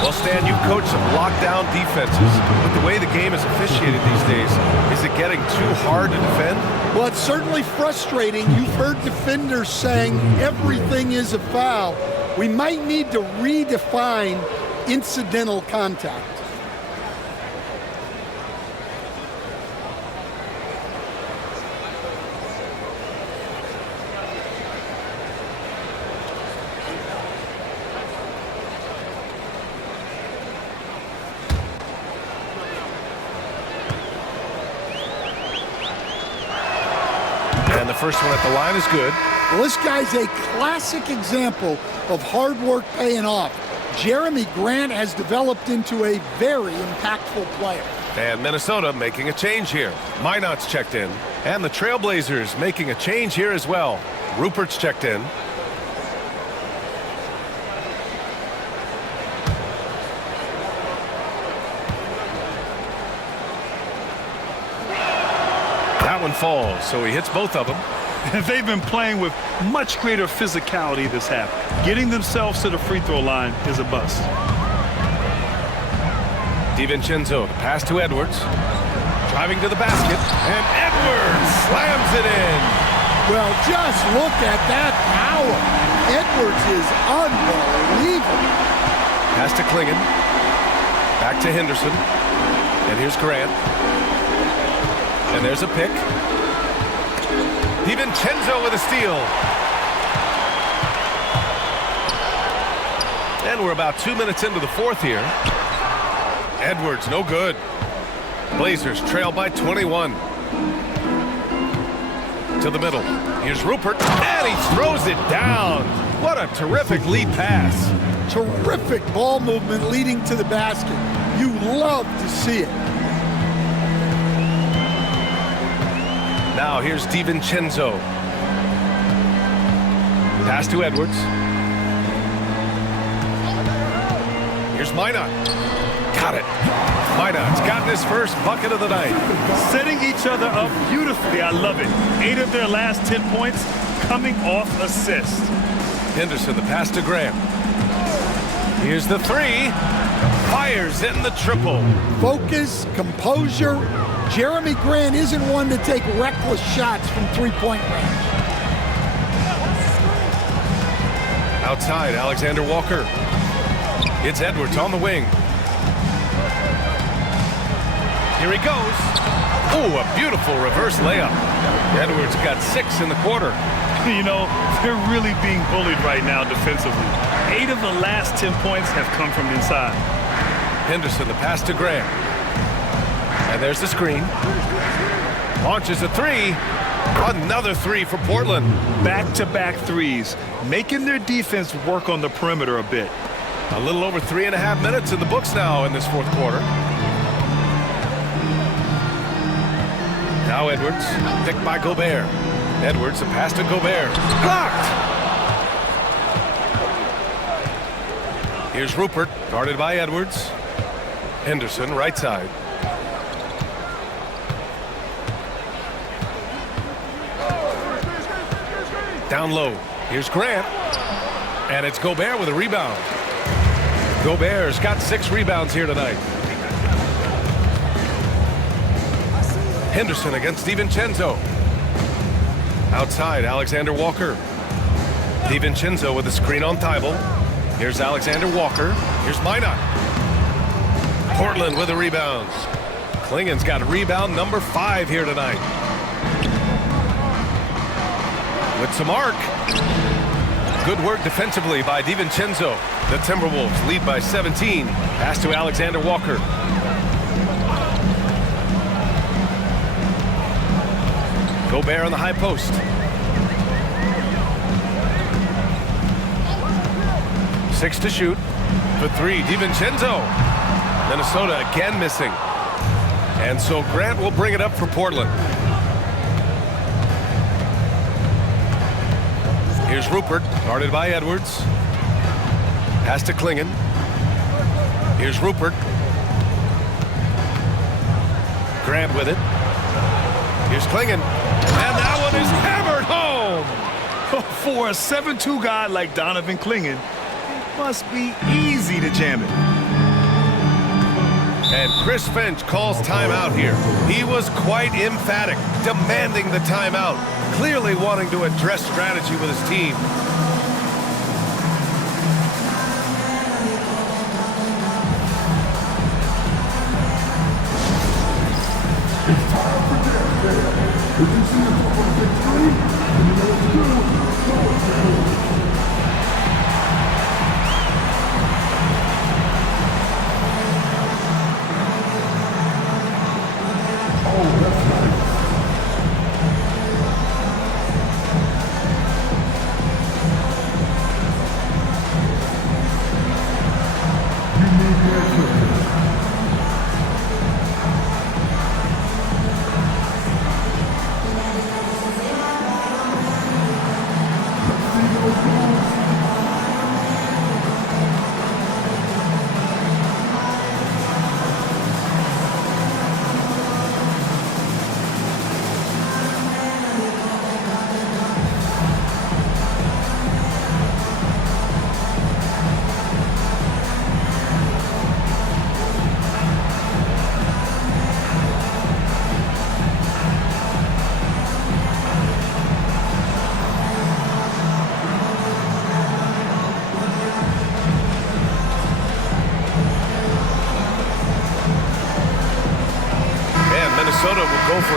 Well, Stan, you've coached some lockdown defenses. With the way the game is officiated these days, is it getting too hard to defend? Well, it's certainly frustrating. You've heard defenders saying everything is a foul. We might need to redefine incidental contact. And the first one at the line is good. Well, this guy's a classic example of hard work paying off. Jeremy Grant has developed into a very impactful player. And Minnesota making a change here. Minot's checked in. And the Trailblazers making a change here as well. Rupert's checked in. That one falls, so he hits both of them. They've been playing with much greater physicality this half. Getting themselves to the free throw line is a bust. DiVincenzo, the pass to Edwards. Driving to the basket, and Edwards slams it in. Well, just look at that power. Edwards is unbelievable. Pass to Klingon. Back to Henderson. And here's Grant. And there's a pick. DiVincenzo with a steal. And we're about 2 minutes into the fourth here. Edwards, no good. Blazers trail by 21. To the middle. Here's Rupert, and he throws it down. What a terrific lead pass. Terrific ball movement leading to the basket. You love to see it. Now here's DiVincenzo. Pass to Edwards. Here's Minot. Got it. Minot's gotten his first bucket of the night. Setting each other up beautifully. I love it. 8 of their last 10 points coming off assist. Henderson, the pass to Graham. Here's the three. Fires in the triple. Focus, composure. Jeremy Grant isn't one to take reckless shots from three-point range. Outside, Alexander Walker. It's Edwards on the wing. Here he goes. Oh, a beautiful reverse layup. Edwards got 6 in the quarter. You know, they're really being bullied right now defensively. 8 of the last 10 points have come from inside. Henderson, the pass to Graham. And there's the screen. Launches a three. Another three for Portland. Back-to-back threes, making their defense work on the perimeter a bit. A little over 3.5 minutes in the books now in this fourth quarter. Now Edwards, picked by Gobert. Edwards, a pass to Gobert. Blocked! Here's Rupert, guarded by Edwards. Henderson, right side. Down low. Here's Grant. And it's Gobert with a rebound. Gobert's got 6 rebounds here tonight. Henderson against DiVincenzo. Outside, Alexander Walker. DiVincenzo with a screen on Thibault. Here's Alexander Walker. Here's Minot. Portland with the rebounds. Klingon's got rebound number 5 here tonight. With some arc. Good work defensively by DiVincenzo. The Timberwolves lead by 17. Pass to Alexander Walker. Gobert on the high post. 6 to shoot. For 3, DiVincenzo. Minnesota again missing. And so Grant will bring it up for Portland. Here's Rupert, guarded by Edwards. Pass to Klingon. Here's Rupert. Grant with it. Here's Klingon. And that one is hammered home. For a 7'2" guy like Donovan Klingon, it must be easy to jam it. And Chris Finch calls timeout here. He was quite emphatic, demanding the timeout, clearly wanting to address strategy with his team.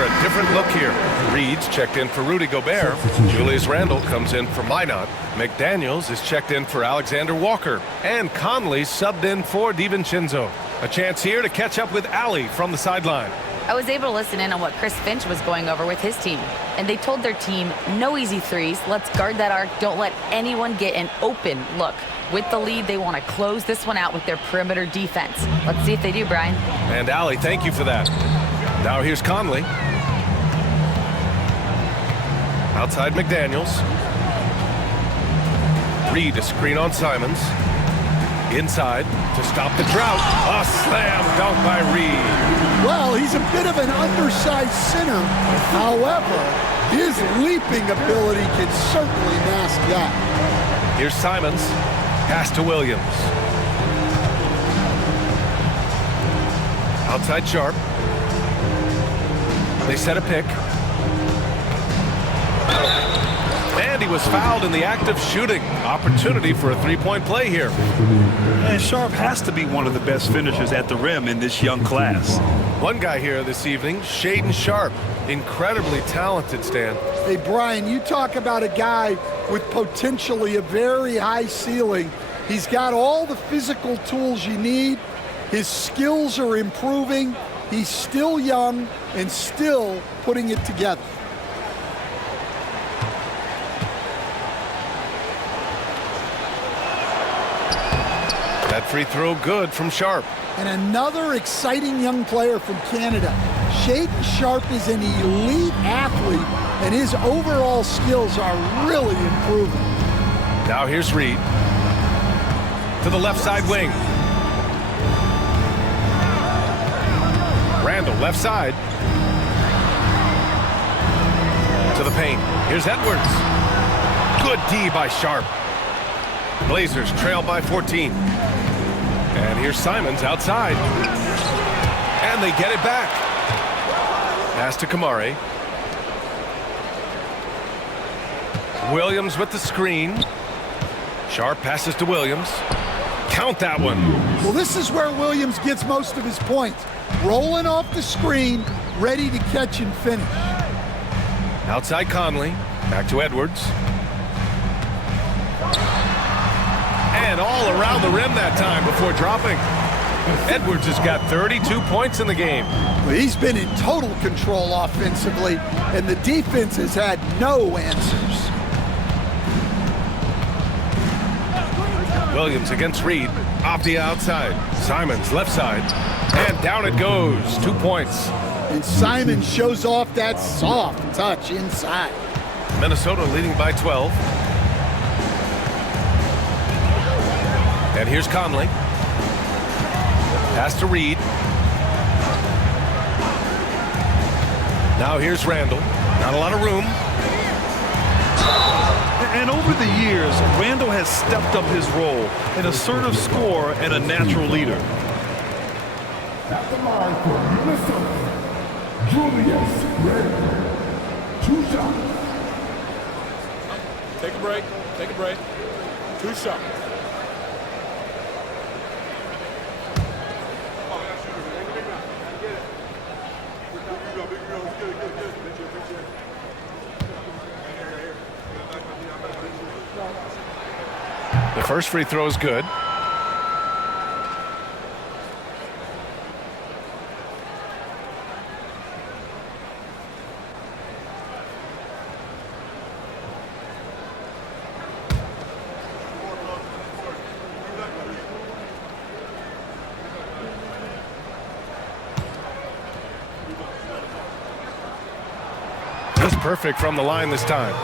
for a different look here. Reed's checked in for Rudy Gobert. Julius Randle comes in for Minot. McDaniels is checked in for Alexander Walker. And Conley subbed in for DiVincenzo. A chance here to catch up with Allie from the sideline. I was able to listen in on what Chris Finch was going over with his team. And they told their team, no easy threes. Let's guard that arc. Don't let anyone get an open look. With the lead, they want to close this one out with their perimeter defense. Let's see if they do, Brian. And Allie, thank you for that. Now here's Conley. Outside McDaniels. Reed a screen on Simons. Inside to stop the drought. A slam dunk by Reed. Well, he's a bit of an undersized center. However, his leaping ability can certainly mask that. Here's Simons. Pass to Williams. Outside Sharp. They set a pick. And he was fouled in the act of shooting. Opportunity for a three-point play here. And Sharp has to be one of the best finishers at the rim in this young class. One guy here this evening, Shaedon Sharp. Incredibly talented, Stan. Hey, Brian, you talk about a guy with potentially a very high ceiling. He's got all the physical tools you need. His skills are improving. He's still young and still putting it together. That free throw good from Sharp. And another exciting young player from Canada. Shaedon Sharp is an elite athlete, and his overall skills are really improving. Now here's Reed. To the left side wing. Randle, left side. To the paint. Here's Edwards. Good D by Sharp. Blazers trail by 14. And here's Simons outside. And they get it back. Pass to Kamari. Williams with the screen. Sharp passes to Williams. Count that one. Well, this is where Williams gets most of his points. Rolling off the screen, ready to catch and finish. Outside Conley. Back to Edwards. And all around the rim that time before dropping. Edwards has got 32 points in the game. Well, he's been in total control offensively, and the defense has had no answers. Williams against Reed. Off the outside. Simons left side. And down it goes. 2 points. And Simon shows off that soft touch inside. Minnesota leading by 12. And here's Conley. Pass to Reed. Now here's Randle. Not a lot of room. And over the years, Randle has stepped up his role, an assertive scorer and a natural leader. At the line for Minnesota, Julius Randle. 2 shots. Take a break. Take a break. 2 shots. The first free throw is good. He's perfect from the line this time.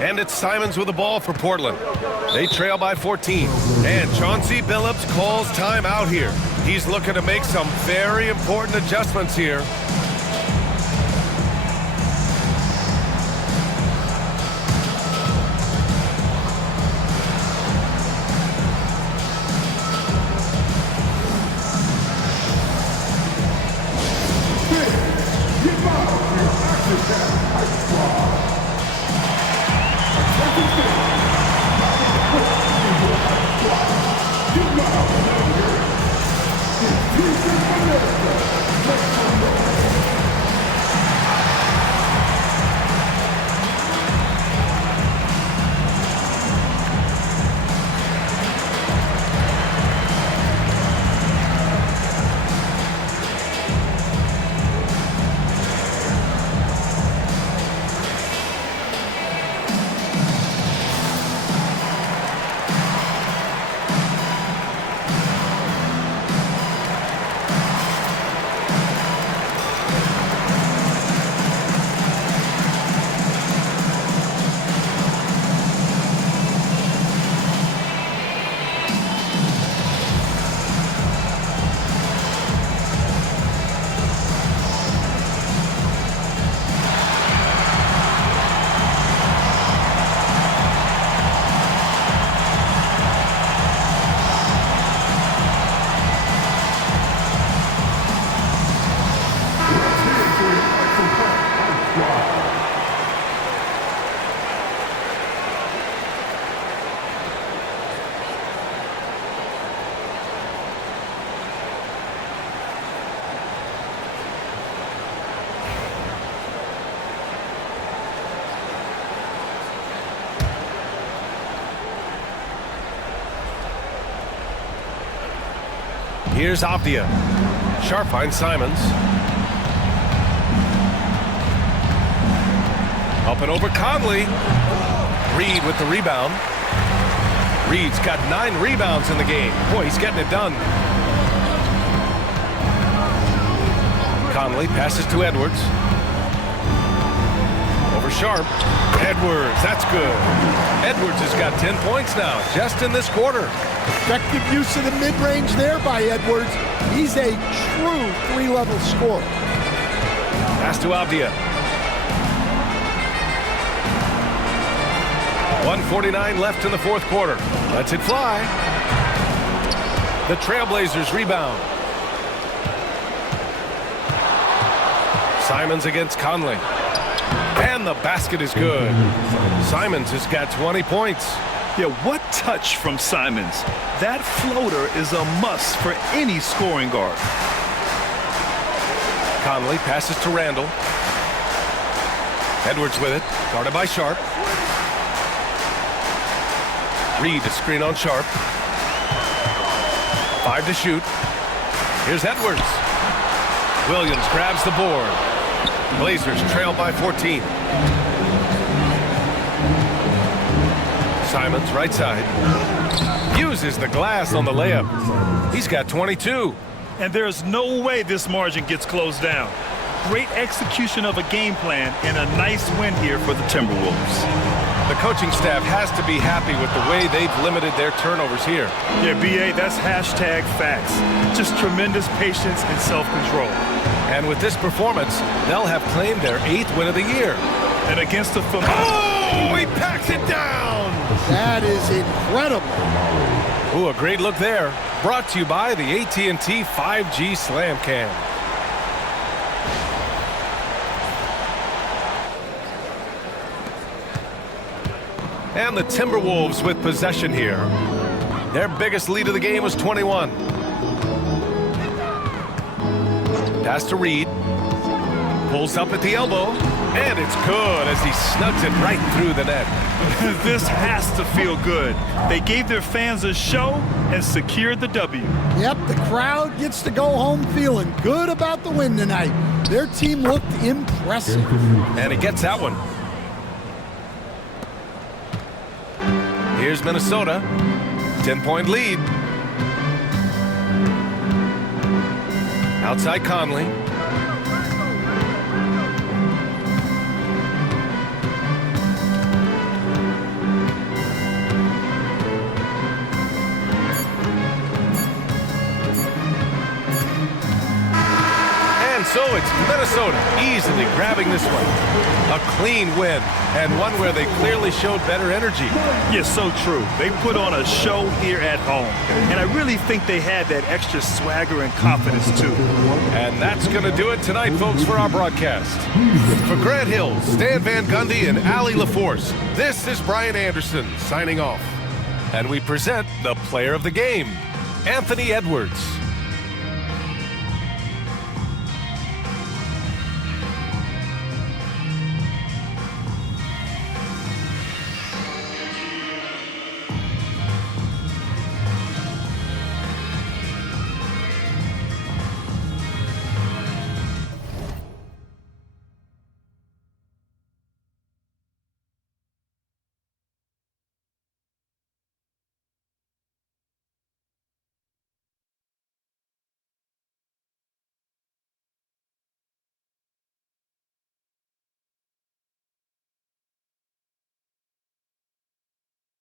And it's Simons with the ball for Portland. They trail by 14. And Chauncey Billups calls timeout here. He's looking to make some very important adjustments here. Here's Avdia. Sharp finds Simons. Up and over Conley. Reed with the rebound. Reed's got 9 rebounds in the game. Boy, he's getting it done. Conley passes to Edwards. Over Sharp. Edwards, that's good. Edwards has got 10 points now, just in this quarter. Effective use of the mid-range there by Edwards. He's a true 3-level scorer. Pass to Avdia. 1:49 left in the fourth quarter. Lets it fly. The Trailblazers rebound. Simons against Conley. And the basket is good. Simons has got 20 points. Yeah, what touch from Simons. That floater is a must for any scoring guard. Conley passes to Randall. Edwards with it, guarded by Sharp. Reed to screen on Sharp. 5 to shoot. Here's Edwards. Williams grabs the board. Blazers trail by 14. Simons right side. Uses the glass on the layup. He's got 22. And there's no way this margin gets closed down. Great execution of a game plan and a nice win here for the Timberwolves. The coaching staff has to be happy with the way they've limited their turnovers here. Yeah, BA, that's hashtag facts. Just tremendous patience and self-control. And with this performance, they'll have claimed their 8th win of the year. And against the Oh, he packs it down! That is incredible. Ooh, a great look there. Brought to you by the AT&T 5G Slam Cam. And the Timberwolves with possession here. Their biggest lead of the game was 21. Pass to Reed. Pulls up at the elbow. And it's good as he snugs it right through the net. This has to feel good. They gave their fans a show and secured the W. Yep, the crowd gets to go home feeling good about the win tonight. Their team looked impressive. And he gets that one. Here's Minnesota. 10-point lead. Outside Conley. So it's Minnesota easily grabbing this one. A clean win, and one where they clearly showed better energy. Yes, so true. They put on a show here at home, and I really think they had that extra swagger and confidence, too. And that's going to do it tonight, folks, for our broadcast. For Grant Hill, Stan Van Gundy, and Allie LaForce, this is Brian Anderson signing off. And we present the player of the game, Anthony Edwards.